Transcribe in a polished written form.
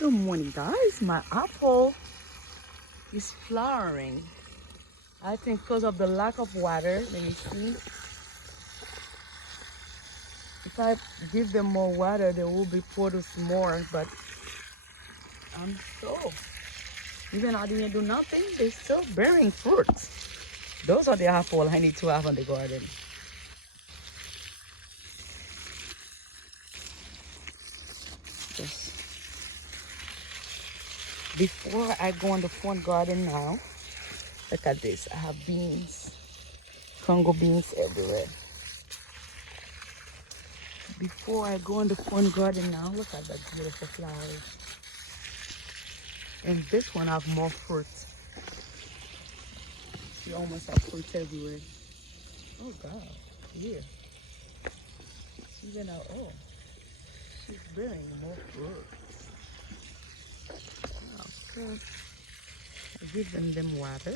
Good morning, guys. My apple is flowering. I think because of the lack of water. Let me see. If I give them more water, they will be produce more. But I'm so, even I didn't do nothing, they're still bearing fruits. Those are the apple I need to have on the garden. Just before I go in the front garden now, look at this. I have beans, Congo beans everywhere. Before I go in the front garden now, look at that beautiful flowers. And this one have more fruit. You almost have fruit everywhere. Oh God, here. Even now, oh, she's bearing more fruit. Okay. I give them water.